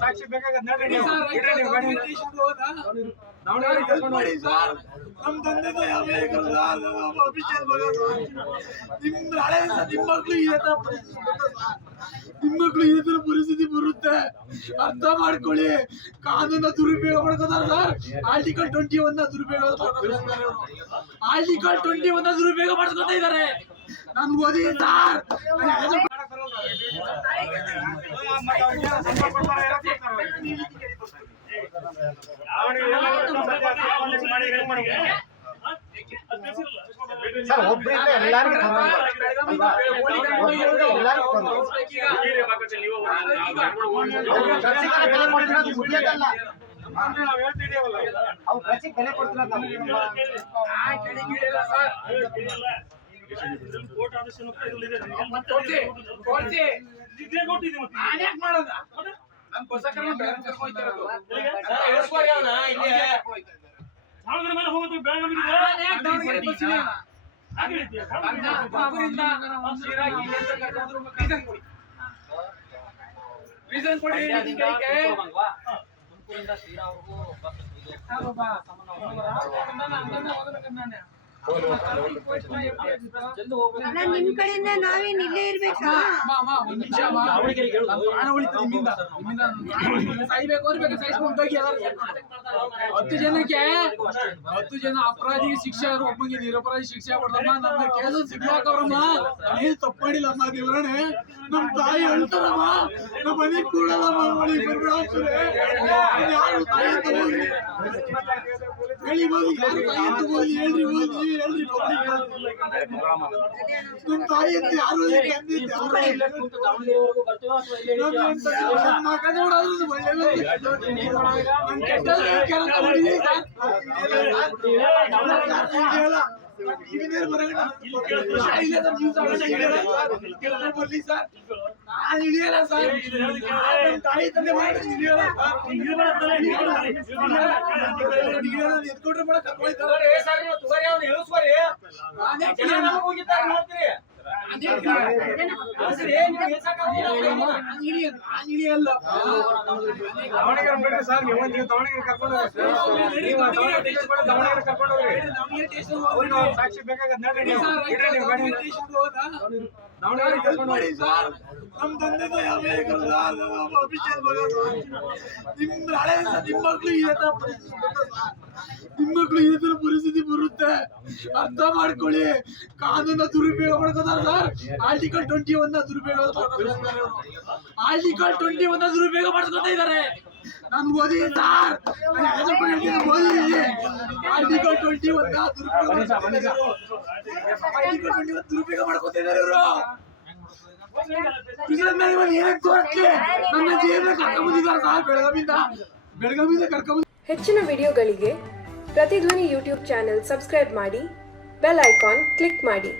ಸಾಕ್ಷಿ ಬೇಕಾಗತ್ತೆ ನಮ್ ತಂದೆ ನಿಮ್ಮಕ್ಳು ಈ ತರ ಪರಿಸ್ಥಿತಿ ಬರುತ್ತೆ, ಅರ್ಥ ಮಾಡ್ಕೊಳ್ಳಿ. ಕಾನೂನ ದುರುಪಯೋಗ ಮಾಡ್ಕೋತಾರ ಸರ್. ಆರ್ಟಿಕಲ್ 21 ದುರುಪಯೋಗ ಮಾಡ್ಕೊತಾ ಇದಾರೆ. ನಾನು ಓದಿ ಸರ್ ಕೋರ್ಟ್ ಆದೇಶ ರೀಸನ್ ಕೊಡಿ. ನಿಮ್ ಕಡೆಯಿಂದ ನಾವೇನ್ ಇಲ್ಲೇ ಇರ್ಬೇಕಾ? ಹತ್ತು ಜನ ಅಪರಾಧಿ ಶಿಕ್ಷೆ ಆದ್ರು, ಒಬ್ಬನಿಗೆ ನಿರಪರಾಧಿ ಶಿಕ್ಷೆ ಕೊಡ್ದಮ್ಮ. ನಮ್ಮ ಕೇಸ ಸಿಗ್ಲಾಕವ್ರಮ್ಮ, ಏನು ತಪ್ಪು ಮಾಡಿಲ್ಲಮ್ಮ. ದೇವರೇ ನಮ್ ತಾಯಿ ಅಳ್ತಾರಮ್ಮ, ನಮ್ಮ ಮನೆ ಕೂಡಲ್ಲಮ್ಮ. ಯಾರು ತಾಯಿ ಅಂತ ಹೋಗ್ಲಿ ಹೇಳಿ, ಹೋಗಿ ಯಾರು ತಾಯಿ ಅಂತ ಹೋಗ್ಲಿ ಹೇಳ್ರಿ, ಹೋಗಿ ಹೇಳ್ರಿ. ನಮ್ ತಾಯಿ ಅಂತ ಯಾರು ಇಳಿಯಲ್ಲ ಸರ್. ತಾಯಿ ತಂದೆ ಎತ್ಕೊಂಡ್ರೆ ಮಾಡಕ್ ಕರ್ಕೊಳ್ತಾರೆ. ಸಾಕ್ಷಿ ಬೇಕಾಗತ್ತೆ. ನಮ್ ತಂದೆ ನಿಮ್ಮಕ್ಳು ಈ ತರ ಪರಿಸ್ಥಿತಿ ಬರುತ್ತೆ, ಅರ್ಥ ಮಾಡ್ಕೊಳ್ಳಿ. ಕಾನೂನ ದುರುಪಯೋಗ ಮಾಡ್ಕೋತಾರ ಸರ್. ಆರ್ಟಿಕಲ್ 21 ದುರುಪಯೋಗ ಮಾಡ್ಕೊತಾ ಇದಾರೆ. ನಾನು ಓದಿ ಸರ್, ಓದಿ. ಆರ್ಟಿಕಲ್ 21 ದುರುಪಯೋಗ ಮಾಡ್ಕೊತಾ ಇದಾರೆ ಇವರು. ಏನಕ್ಕೆ ತೋರಿಸ್ಲಿ, ನನ್ನ ಜೀವನ ಕರ್ಕೊಂಡ್ಬಂದಿದ್ದಾರೆ ಸರ್. ಬೆಳಗಾವಿಯಿಂದ ಕರ್ಕೊಂಡ್. ಹೆಚ್ಚಿನ ವಿಡಿಯೋಗಳಿಗೆ ಪ್ರತಿಧ್ವನಿ ಯೂಟ್ಯೂಬ್ ಚಾನೆಲ್ ಸಬ್ಸ್ಕ್ರೈಬ್ ಮಾಡಿ, ಬೆಲ್ ಐಕಾನ್ ಕ್ಲಿಕ್ ಮಾಡಿ.